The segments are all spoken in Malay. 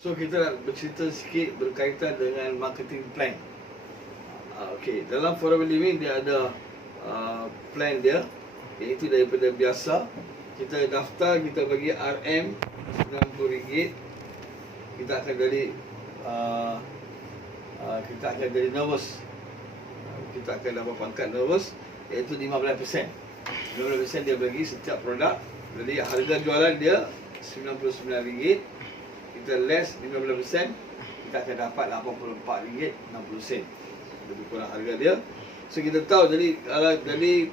So kita nak bercerita sikit berkaitan dengan marketing plan. Okey, dalam Forever Living dia ada plan dia, iaitu daripada biasa kita daftar, kita bagi RM RM90, kita akan jadi kita akan jadi nervous. Kita akan dapat pangkat nervous, iaitu 15%. 15% dia bagi setiap produk. Jadi harga jualan dia RM99, kita less 15%, kita akan dapat RM84.60, lebih kurang harga dia. So kita tahu, jadi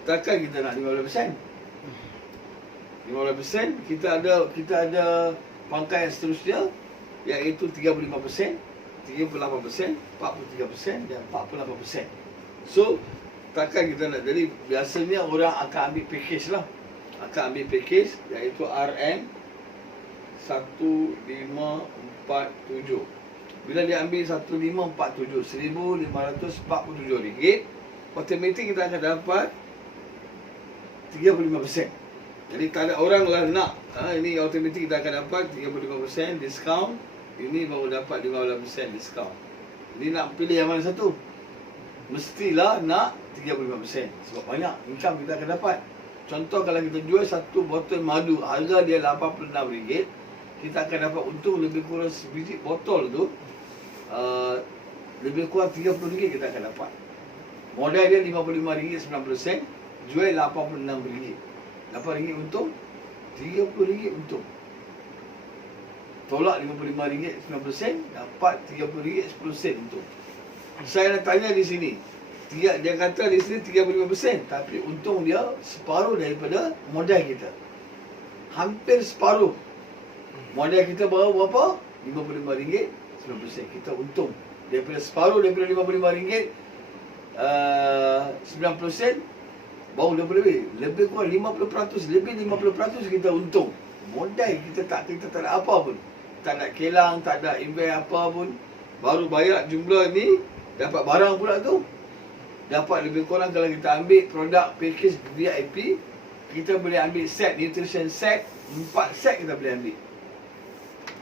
takkan kita nak 15%. 15% kita ada pangkat yang seterusnya, iaitu 35%, 38%, 43% dan 48%. So takkan kita nak, jadi biasanya orang akan ambil package lah. Iaitu RM 1547. Bila dia ambil 1547, RM1,547, automatik kita akan dapat 35%. Jadi tak ada orang lah nak, ini automatik kita akan dapat 35% diskaun. Ini baru dapat 15% diskaun. Jadi nak pilih yang mana satu? Mestilah nak 35%, sebab banyak income kita akan dapat. Contoh, kalau kita jual satu botol madu, harga dia RM86, kita akan dapat untung lebih kurang sebiji botol tu lebih kurang RM30 kita akan dapat. Modal dia RM55.90, jual RM86, RM8 untung, RM30 untung. Tolak RM55.90, dapat RM30.10 untung. Saya nak tanya di sini, dia kata di sini 35%, tapi untung dia separuh daripada modal kita. Hampir separuh. Modal kita berapa? RM55.90. Kita untung daripada separuh, daripada RM55 90%, baru lebih kurang 50%, lebih 50% kita untung. Modal kita tak ada apa pun, tak nak kelang, tak ada invest apa pun, baru bayar jumlah ni, dapat barang pula tu. Dapat lebih kurang, kalau kita ambil produk package VIP, kita boleh ambil set, nutrition set, 4 set kita boleh ambil.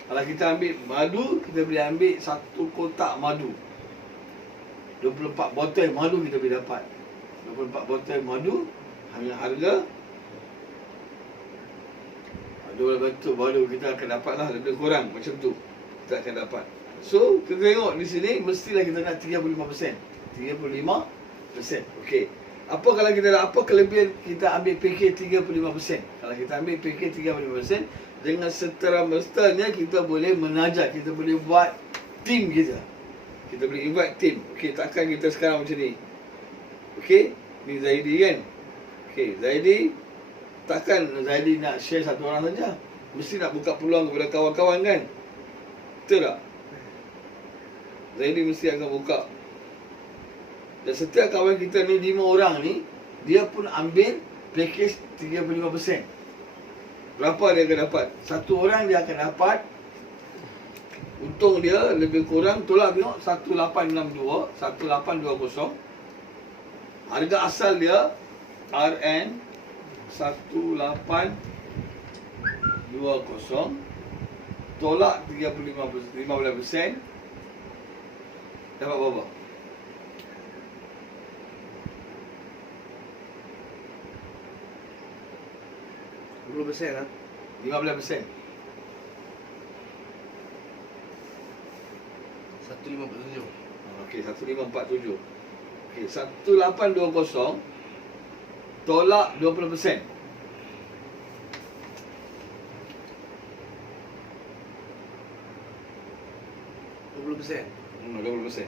Kalau kita ambil madu, kita boleh ambil 1 kotak madu, 24 botol madu kita boleh dapat. 24 botol madu hanya harga 12 botol baru kita akan dapat lah, lebih kurang macam tu kita akan dapat. So kita tengok di sini, mestilah kita nak 35%. 35%. Okey. Apa kalau kita nak, apa kelebihan kita ambil package 35%? Kalau kita ambil package 35%, dengan setera-mestanya kita boleh menajak, kita boleh buat tim kita. Kita boleh invite tim. Okey, takkan kita sekarang macam ni. Okey, ni Zaidi kan? Okey, Zaidi, takkan Zaidi nak share satu orang saja. Mesti nak buka peluang kepada kawan-kawan kan? Betul tak? Zaidi mesti akan buka. Dan setiap kawan kita ni, 5 orang ni, dia pun ambil package 35%. Berapa dia akan dapat? Satu orang dia akan dapat, untung dia lebih kurang, tolak tengok, 1862, 1820. Harga asal dia RM 1820, tolak 15%, dapat berapa? %10 lah. 15%. 1547. Okey, 1547. Okey, 1820 tolak 20%. 20%. 20%.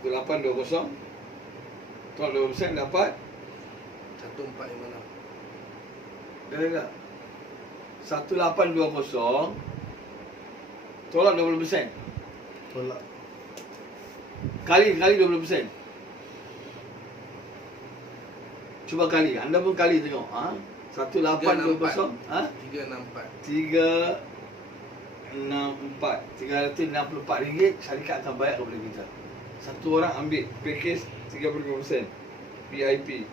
1820 tolak 20% dapat 1456. dah. 1820 tolak 20%. Tolak. Kali 20%. Cuba kali. Anda pun kali tengok. 1820 364. RM364 syarikat akan bayar kepada kita. Satu orang ambil package 35% VIP.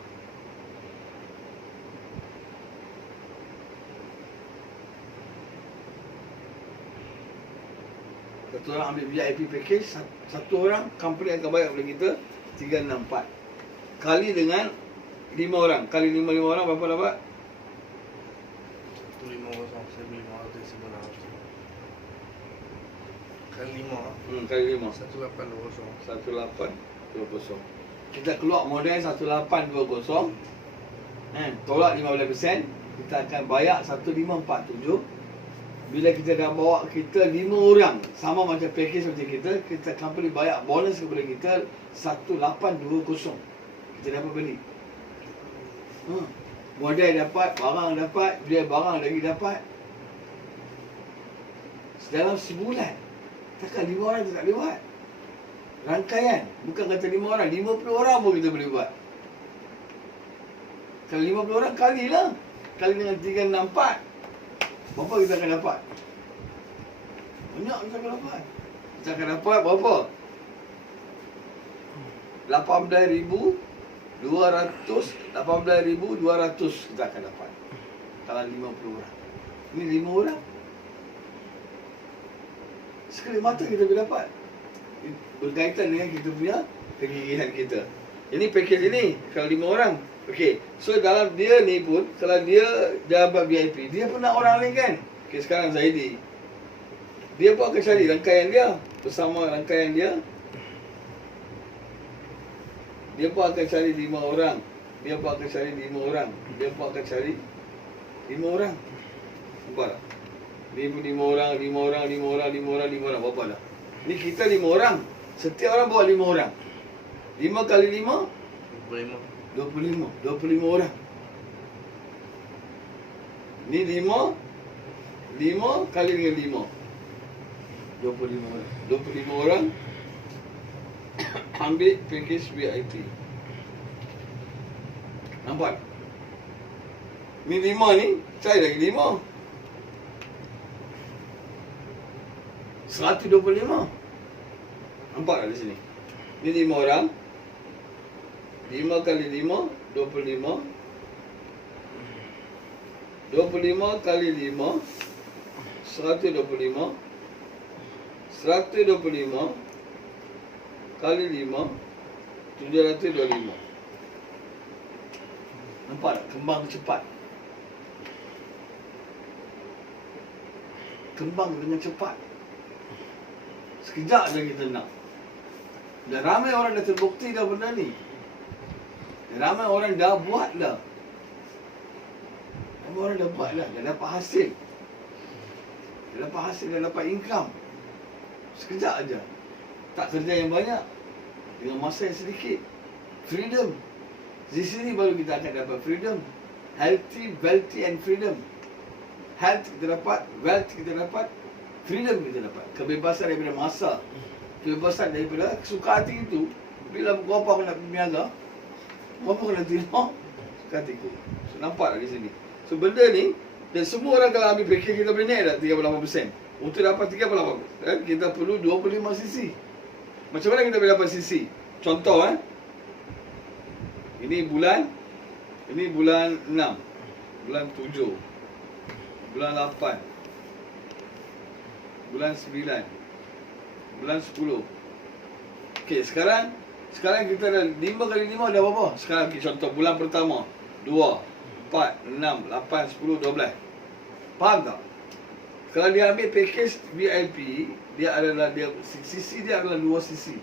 Satu orang ambil VIP package, satu orang company akan bayar kepada kita 364. Kali dengan 5 orang. Kali 5 orang berapa dapat? 150, 1,500, 1,900. Kali 5. Kali 5. 1,820. 1820. Kita keluar model 1820. Tolak 15%. Kita akan bayar 1547. Bila kita dah bawa kita 5 orang, sama macam package macam kita company bayar bonus kepada kita 1820. Kita dapat beli. Model dapat, barang dapat, dia barang lagi dapat. Dalam sebulan. Takkan 5 orang tak boleh buat. Rangkaian. Bukan kata 5 orang, 50 orang pun kita boleh buat. Kalau 50 orang kalilah. Kali dengan 364. Berapa kita akan dapat? Banyak kita akan dapat. Kita akan dapat berapa? 18,200 kita akan dapat. Kalau 50 orang. Ini 5 orang. Sekali mata kita boleh dapat. Berkaitan dengan kita punya kegigihan kita. Ini package ini kalau 5 orang. Okey, so dalam dia ni pun kalau dia dapat VIP, dia pun nak orang lain kan. Okey, sekarang Zaidi, dia pun akan cari rangkaian dia bersama rangkaian dia. Dia pun akan cari 5 orang. Dia pun akan cari 5 orang. Dia pun akan cari 5 orang. Nampak tak? 5 orang, 5 orang, 5 orang, 5 orang, 5 orang. Berapa dah? Ni kita 5 orang. Setiap orang bawa 5 orang. 5 kali 5? 25 orang. Ni 5 kali dengan 5 25 orang. 25 orang ambil package VIP. Nampak? Ni 5 ni, cari lagi 5 125. Nampak tak di sini? Ni 5 orang. 5 kali 5, 25. 25 kali 5, 125. 125 kali 5, 725. Nampak tak? Kembang cepat. Kembang dengan cepat. Sekejap je kita nak. Dan ramai orang dah terbukti dah benda ni. Ramai orang dah buat dah. Ramai orang dah buat dah. Dah dapat hasil. Dah dapat hasil, dah dapat income. Sekejap aja. Tak kerja yang banyak. Dengan masa yang sedikit. Freedom. Di sini baru kita akan dapat freedom. Healthy, wealthy and freedom. Health kita dapat, wealth kita dapat, freedom kita dapat. Kebebasan daripada masa. Kebebasan daripada suka hati itu. Bila berapa aku nak berniaga, berapa kena tidur katiku. So, nampak tak di sini. So benda ni, dan semua orang kalau ambil package kita boleh naik tak 38%. Untuk dapat 38%, kita perlu 25 cc. Macam mana kita boleh dapat cc? Contoh ini bulan 6, bulan 7, bulan 8, bulan 9, bulan 10. Okey, sekarang kita dah 5 kali 5 dah berapa? Sekarang contoh bulan pertama 2, 4, 6, 8, 10, 12. Faham tak? Kalau dia ambil package VIP, CC dia adalah 2 CC.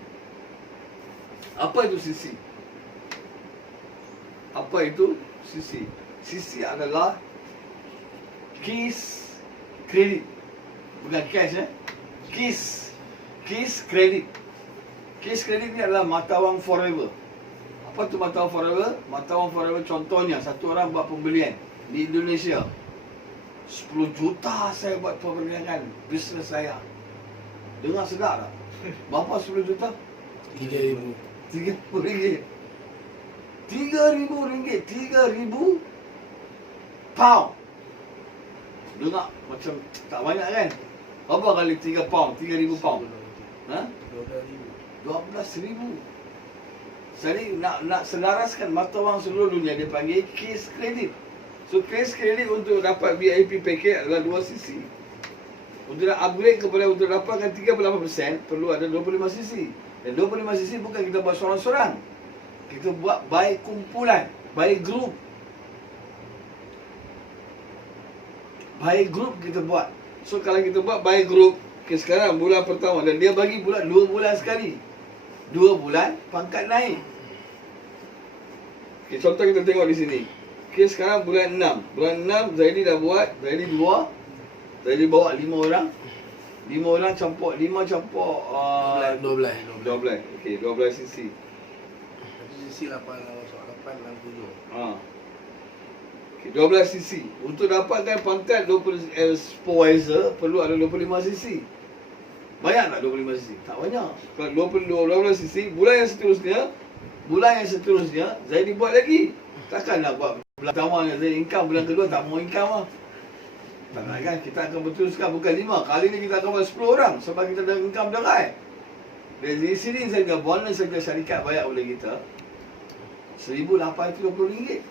Apa itu CC? Apa itu CC? CC adalah Kiss Credit. Bukan cash Kiss Credit. Kiss Credit ni adalah mata wang forever. Apa tu mata wang forever? Mata wang forever contohnya, satu orang buat pembelian di Indonesia. 10 juta saya buat perniagaan bisnes saya. Dengar sedap tak? Berapa 10 juta? 3,000. 30 ringgit. 3,000 ringgit. 3,000 pound. Dengar macam tak banyak kan? Berapa kali 3 pound? 3,000 pound. 12,000. Jadi nak selaraskan mata wang seluruh dunia, dia panggil Kiss Credit. So Kiss Credit untuk dapat VIP package adalah 2 cc. Untuk nak upgrade kepada untuk dapatkan 38% perlu ada 25 cc. Dan 25 cc bukan kita buat seorang-seorang. Kita buat by kumpulan, by group. By group kita buat. So kalau kita buat by group, okay, sekarang bulan pertama dan dia bagi pula 2 bulan sekali. 2 bulan pangkat naik. Okay, contoh kita tengok di sini. Okay, sekarang bulan 6. Bulan 6 Zaidi dah buat, Zaidi 2. Zaidi bawa 5 orang. 5 orang campur 5 campur 12. Okey, 12 cc. Sisi 8 67. Okay, 12 cc. Untuk dapatkan pangkat 20 supervisor perlu ada 25 cc. Banyak tak 25 cc? Tak banyak. Kalau 12 cc, bulan yang seterusnya Zaidi buat lagi. Takkan nak buat bulan pertama Zaidi income, bulan kedua tak mau income lah. Tak nak kan? Kita akan berteruskan bukan 5. Kali ni kita akan buat 10 orang sebab kita dah income dah right. Dari sini saja bonus saja syarikat bayar oleh kita RM1,820.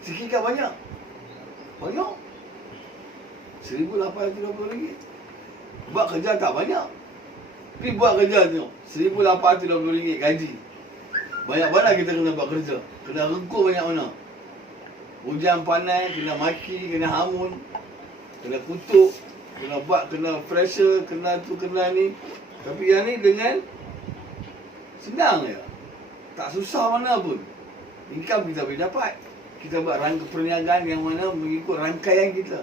Sikit kan banyak? Banyak. RM1,820. Buat kerja tak banyak. Tapi buat kerja tengok, RM1,820 gaji. Banyak mana kita kena buat kerja. Kena rengkuh banyak mana. Hujan panas, kena maki, kena hamun, kena kutuk, kena buat, kena pressure, kena tu, kena ni. Tapi yang ni dengan senang je. Tak susah mana pun. Income kita boleh dapat. Kita buat rangka perniagaan yang mana mengikut rangkaian kita.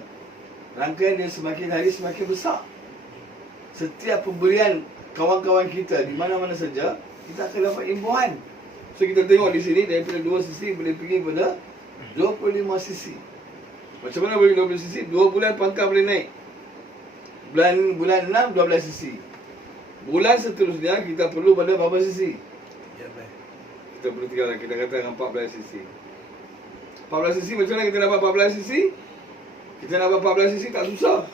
Rangkaian dia semakin hari semakin besar. Setiap pemberian kawan-kawan kita di mana-mana saja, kita akan dapat imbuhan. So kita tengok di sini daripada 2 cc boleh pergi pada 25 cc. Macam mana boleh 20 cc? 2 bulan pangkat boleh naik. Bulan 6 12 cc. Bulan seterusnya kita perlu pada berapa cc? Ya, baik. Kita perlu tinggal, kita katakan 14 cc. 14 cc macam mana kita dapat 14 cc? Kita nak dapat 14 cc tak susah.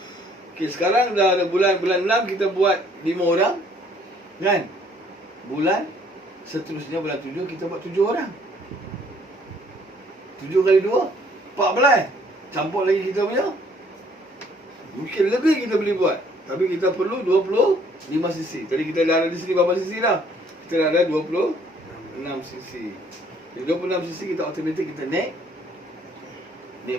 Okey, sekarang dah ada bulan 6 kita buat 5 orang. Kan? Bulan seterusnya bulan 7 kita buat 7 orang. 7 kali 2 14. Campur lagi kita punya. Mungkin lebih kita boleh buat. Tapi kita perlu 25 cc. Tadi kita dah ada di sini berapa cc dah? Kita dah ada 26 cc. Jadi 26 cc kita automatik kita naik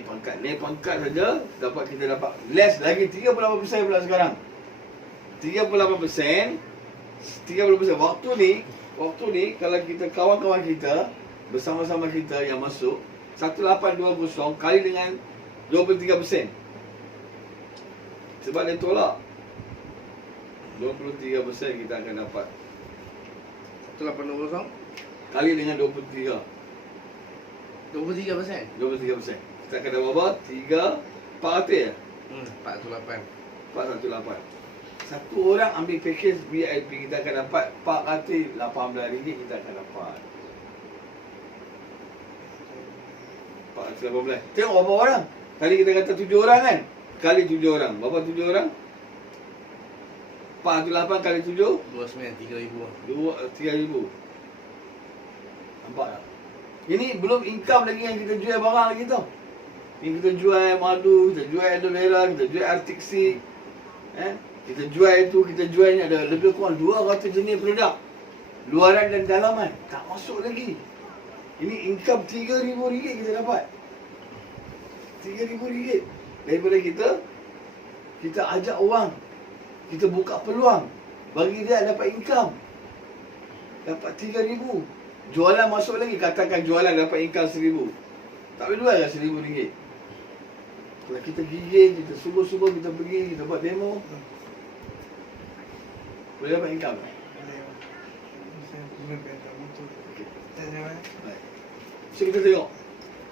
pangkat. Naik pangkat saja kita dapat less lagi 38% pula sekarang. 38%. Waktu ni kalau kita kawan-kawan kita bersama-sama kita yang masuk 1820 kali dengan 23%. Sebab dia tolak 23% kita akan dapat 1820 kali dengan 23%. 23%. Kita akan dapat berapa? 400 ya? 408. 418. Satu orang ambil package VIP kita akan dapat RM418 kita akan dapat. 418. Tengok berapa orang? Tadi kita kata 7 orang kan? Kali 7 orang. Berapa 7 orang? 418 kali 7? 3,000. Nampak tak? Ini belum income lagi yang kita jual barang lagi tau. Ini kita jual madu, kita jual aloe vera, kita jual Arctic Sea. Kita jual itu, kita jual ni ada lebih kurang 200 jenis produk. Luaran dan dalaman. Tak masuk lagi. Ini income RM3,000 kita dapat. RM3,000. Daripada kita ajak orang. Kita buka peluang. Bagi dia dapat income. Dapat RM3,000. Jualan masuk lagi. Katakan jualan dapat income RM1,000. Tak boleh jual lah RM1,000. Kalau kita gigih, kita subuh-subuh kita pergi, kita buat demo, boleh dapat income tak? Okay. So kita tengok,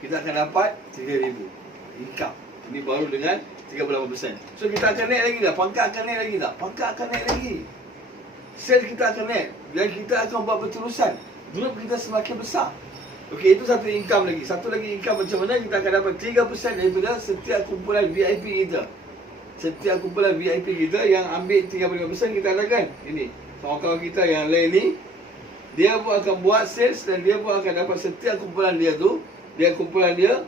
kita akan dapat RM3,000 income. Ini baru dengan 38%. So kita akan naik lagi tak? Pangkat akan naik lagi tak? Pangkat akan naik lagi. Sales kita akan naik. Dan kita akan buat berterusan. Grup kita semakin besar. Okey, itu satu income lagi. Satu lagi income macam mana? Kita akan dapat 3% daripada setiap kumpulan VIP kita. Setiap kumpulan VIP kita yang ambil 35% kita adakan. Ini, kawan-kawan kita yang lain ni, dia pun akan buat sales dan dia pun akan dapat setiap kumpulan dia tu, kumpulan dia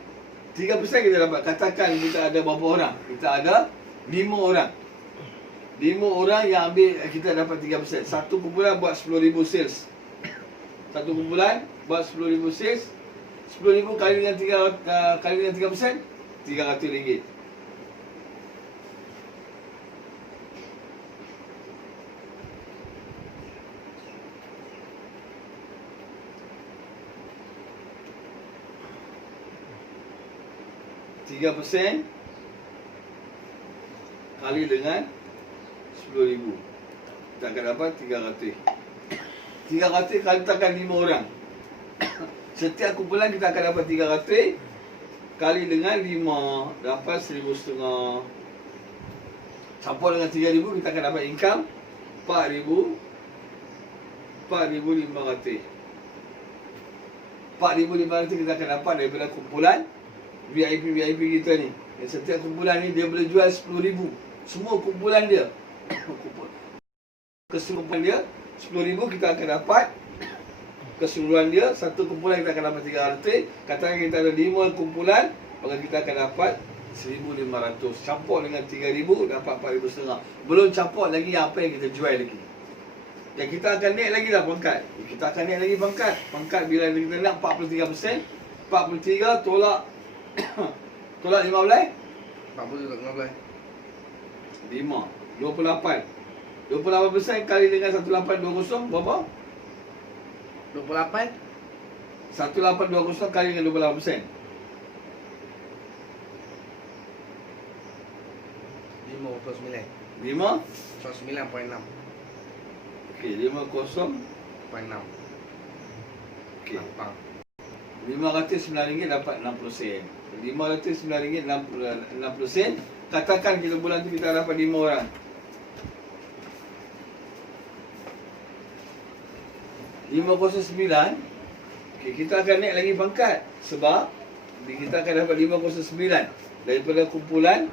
3% kita dapat. Katakan kita ada berapa orang? Kita ada 5 orang. 5 orang yang ambil, kita dapat 3%. Satu kumpulan buat 10,000 sales. Satu kumpulan buat 10,000 sales. 10,000 kali dengan 3%, RM300. %3 kali dengan 10,000, kita akan dapat 300. 300 kali takkan 5 orang. Setiap kumpulan kita akan dapat 300 kali dengan 5, dapat 1,500. Campur dengan 3,000, kita akan dapat income 4,500. 4,500 kita akan dapat daripada kumpulan VIP kita ni. Yang setiap kumpulan ni dia boleh jual 10,000. Semua kumpulan dia. Keseluruhan dia 10,000 kita akan dapat. Keseluruhan dia satu kumpulan kita akan dapat 300. Katakan kita ada 5 kumpulan, maka kita akan dapat 1,500. Campur dengan 3,000 dapat 4,500. Belum campur lagi apa yang kita jual lagi. Dan kita akan naik lagi lah pangkat. Kita akan naik lagi pangkat. Pangkat bila kita nak 43%. 43 tolak tolak 15. 40 tak 15. 5 28. 28% kali dengan 1820 berapa? 28. 1820 kali dengan 28%. 509. 5 9.6. okey, 50 0.6. okey. Lapang. RM509 dapat 60 sen. RM509 60 sen. Katakan kita bulan tu kita dapat 5 orang. 509. Okay, kita akan naik lagi pangkat. Sebab kita akan dapat 509 daripada kumpulan.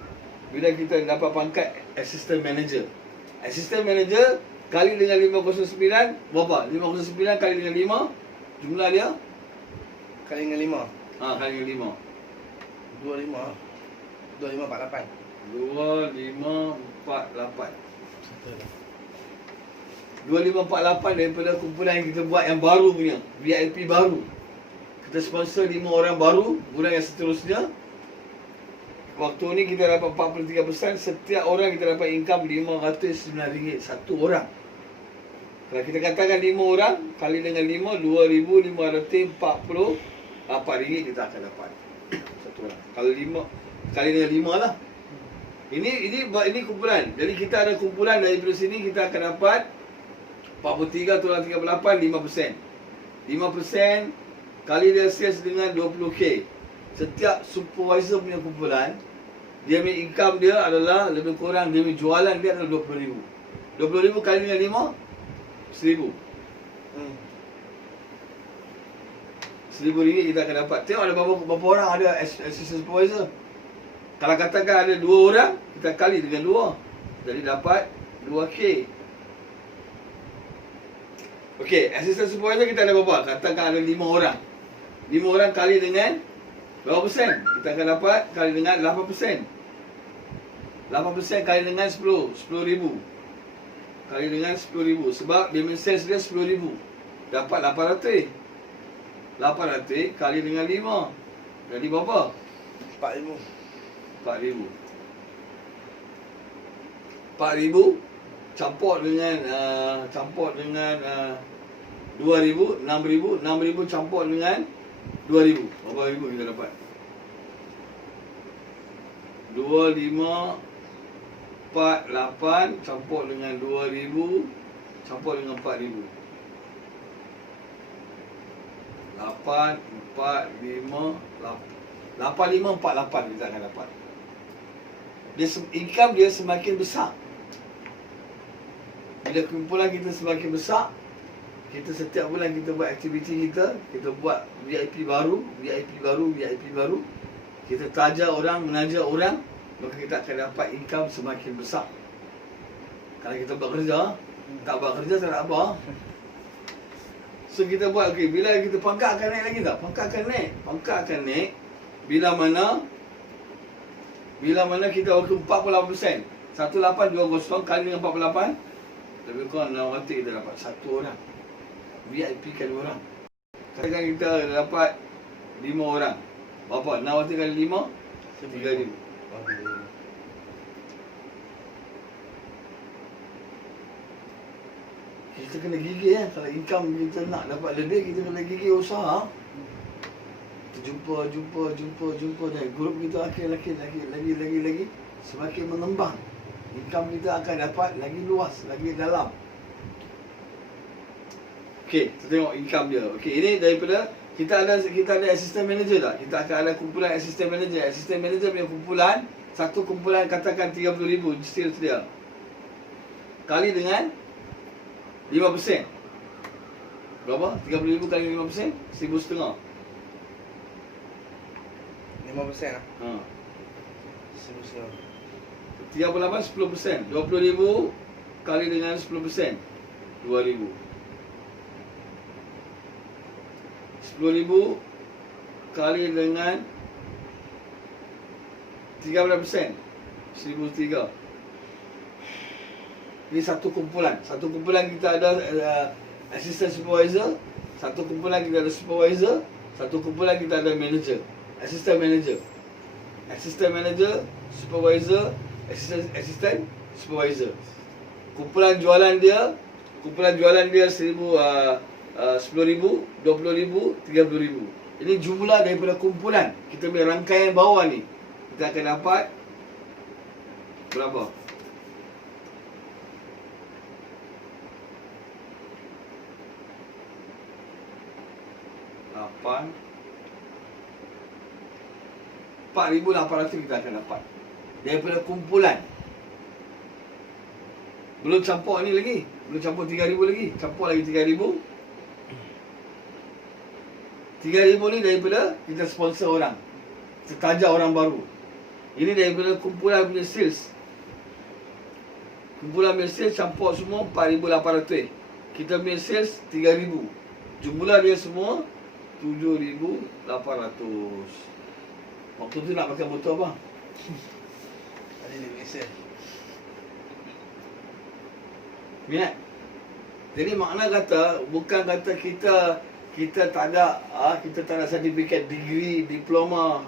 Bila kita dapat pangkat assistant manager. Assistant manager kali dengan 509 berapa? 509 kali dengan 5, jumlah dia Kali dengan 5. kali dengan 25. 2548. 2548. 2548 daripada kumpulan yang kita buat yang baru punya, VIP baru. Kita sponsor 5 orang baru. Bulan yang seterusnya, waktu ni kita dapat 43%. Setiap orang kita dapat income RM509 satu orang. Kalau kita katakan 5 orang kali dengan 5, RM2,548 kita akan dapat satu orang. Kalau 5 kali dengan 5 lah. Ini kumpulan. Jadi kita ada kumpulan daripada sini, kita akan dapat 43 tolak 38, 5%. 5% kali dia sales dengan 20k. Setiap supervisor punya kumpulan, dia punya income dia adalah lebih kurang, dia punya jualan dia adalah 20,000. 20,000 kali dengan 5, 1,000. RM1,000 kita akan dapat. Tengok ada berapa orang ada assistant supervisor. Kalau katakan ada 2 orang, kita kali dengan 2. Jadi dapat 2k. Okey, assistant supervisor kita ada berapa? Katakan ada 5 orang. 5 orang kali dengan berapa persen? Kita akan dapat kali dengan 8%. 8% kali dengan 10. 10,000. Kali dengan 10,000. Sebab payment sales dia 10,000. Dapat 800. 800 kali dengan 5. Jadi berapa? 4,000. 4,000. 4,000 campur dengan 2,000, 6,000. 6,000 campur dengan 2,000. Berapa ribu kita dapat? 2,548 campur dengan 2,000 campur dengan 4,000. 8548 kita akan dapat. Income dia semakin besar. Bila kumpulan kita semakin besar, kita setiap bulan kita buat aktiviti kita buat VIP baru. Kita tajar orang, menajar orang, maka kita akan dapat income semakin besar. Kalau kita buat kerja, tak buat kerja tak ada apa. So kita buat, okey, bila kita pangkat akan naik lagi tak? Pangkat akan naik bila mana Bila mana kita waktu 48%. 1820 kali dengan 48, lebih kurang 6 watt kita dapat satu orang. VIP kali orang. Katakan kita dapat 5 orang. Berapa? 6 watt kali 5? 3,000. Kita kena gigih ya. Kalau income kita nak dapat lebih, kita kena gigih usaha. Kita jumpa dan grup kita akan lagi semakin mengembang. Income kita akan dapat lagi luas, lagi dalam. Okey, kita tengok income dia. Okey, ini daripada kita ada assistant manager tak? Kita akan ada kumpulan assistant manager. Assistant manager punya kumpulan, satu kumpulan katakan 30,000 still dia. Kali dengan 5%. Berapa? 30,000 kali 5%? 1,500. 5% lah. Ha. 1,000. 38 10%. 20,000 kali dengan 10%. 2,000. 10,000 kali dengan 13%. 1,300. Ini satu kumpulan. Satu kumpulan kita ada assistant supervisor. Satu kumpulan kita ada supervisor. Satu kumpulan kita ada manager. Assistant manager. Assistant manager, supervisor, assistant supervisor. Kumpulan jualan dia 10,000, 10,000, 20,000, 30,000. Ini jumlah daripada kumpulan. Kita punya rangkaian bawah ni. Kita akan dapat berapa? Lapan 4,800 kita akan dapat daripada kumpulan. Belum campur ni lagi. Belum campur 3,000 lagi. Campur lagi 3,000. 3,000 ni daripada kita sponsor orang. Kita tajar orang baru. Ini daripada kumpulan punya sales. Kumpulan punya sales campur semua 4,800. Kita punya sales 3,000. Jumlah dia semua 7,800. Waktu tu nak pakai motor abang. Ada dia biasa. Minat. Jadi makna kata bukan kata kita tak ada sertifikat, degree, diploma,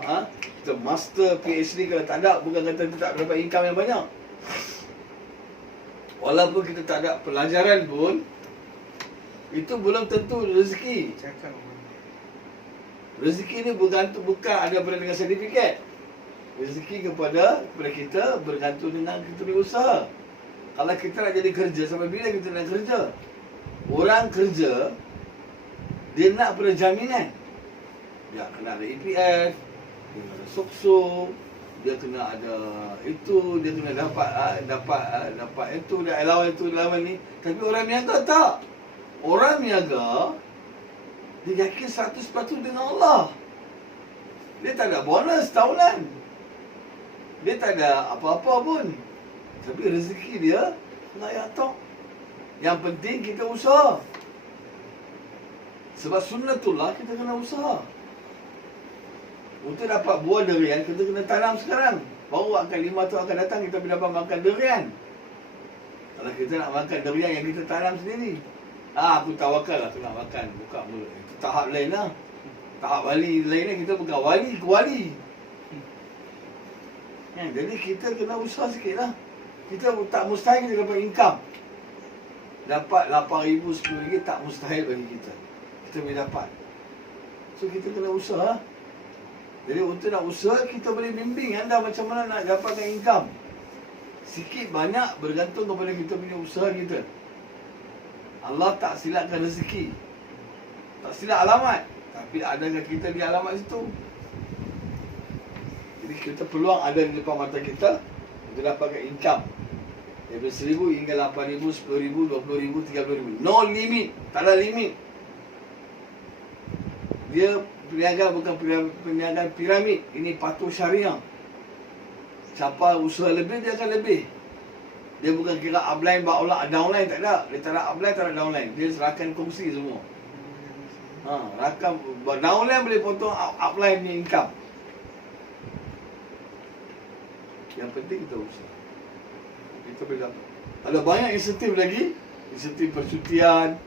kita master, PhD kalau tak ada, bukan kata kita tak dapat income yang banyak. Walaupun kita tak ada pelajaran pun, itu belum tentu rezeki. Cakap. Rezeki ni bergantung bukan ada pada dengan sertifikat. Rezeki kepada kita bergantung dengan kita punya usaha. Kalau kita nak jadi kerja, sampai bila kita nak kerja? Orang kerja, dia nak pada jaminan. Dia kena ada EPF, dia kena ada SOKSO, dia kena ada itu, dia kena dapat itu, dia allowance itu, allowance ni. Tapi orang niaga tak. Orang niaga, dia yakin 100% dengan Allah. Dia tak ada bonus tahunan. Dia tak ada apa-apa pun. Tapi rezeki dia layak tok. Yang penting kita usaha. Sebab sunnatullah kita kena usaha. Untuk dapat buah durian kita kena tanam sekarang. Baru akan 5 tahun akan datang kita boleh dapat makan durian. Kalau kita nak makan durian yang kita tanam sendiri. Aku tawakal lah aku nak makan. Buka mulut. Itu tahap lain lah. Tahap wali lain lah. Kita bukan wali ke wali. Jadi kita kena usaha sikit lah. Kita tak mustahil kita dapat income. Dapat 8,000, 10 ringgit tak mustahil bagi kita. Kita boleh dapat. So kita kena usaha. Jadi untuk nak usaha, kita boleh bimbing anda macam mana nak dapatkan income. Sikit banyak bergantung kepada kita punya usaha kita. Allah tak silatkan rezeki. Tak silap alamat. Tapi adakah kita di alamat situ? Jadi kita peluang ada di depan mata kita untuk dapatkan income. Daripada 1,000 hingga 8,000, 10,000, 20,000, 30,000. No limit. Tak ada limit. Dia perniagaan bukan perniagaan piramid. Ini patuh syariah. Siapa usaha lebih, dia akan lebih. Dia bukan kira upline, downline tak ada. Dia tak ada upline, tak ada downline. Dia serahkan kongsi semua. Rakam downline boleh potong upline ni income. Yang penting kita usaha. Kita boleh dapat. Ada banyak insentif lagi. Insentif percutian,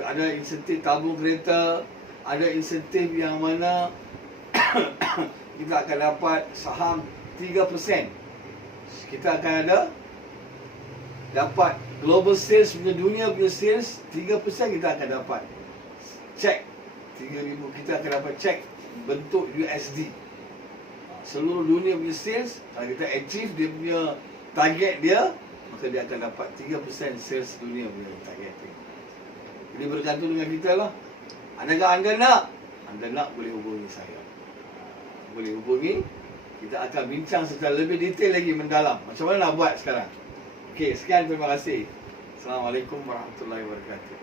ada insentif tabung kereta, ada insentif yang mana kita akan dapat saham 3%. Kita akan dapat global sales punya, dunia punya sales 3% kita akan dapat. Cek 3,000 kita akan dapat cek bentuk USD. Seluruh dunia punya sales, kalau kita achieve dia punya target dia, maka dia akan dapat 3% sales dunia punya target. Jadi bergantung dengan kita lah. Adakah anda nak boleh hubungi saya. Boleh hubungi. Kita akan bincang secara lebih detail lagi mendalam. Macam mana nak buat sekarang. Okey, sekian, terima kasih. Assalamualaikum warahmatullahi wabarakatuh.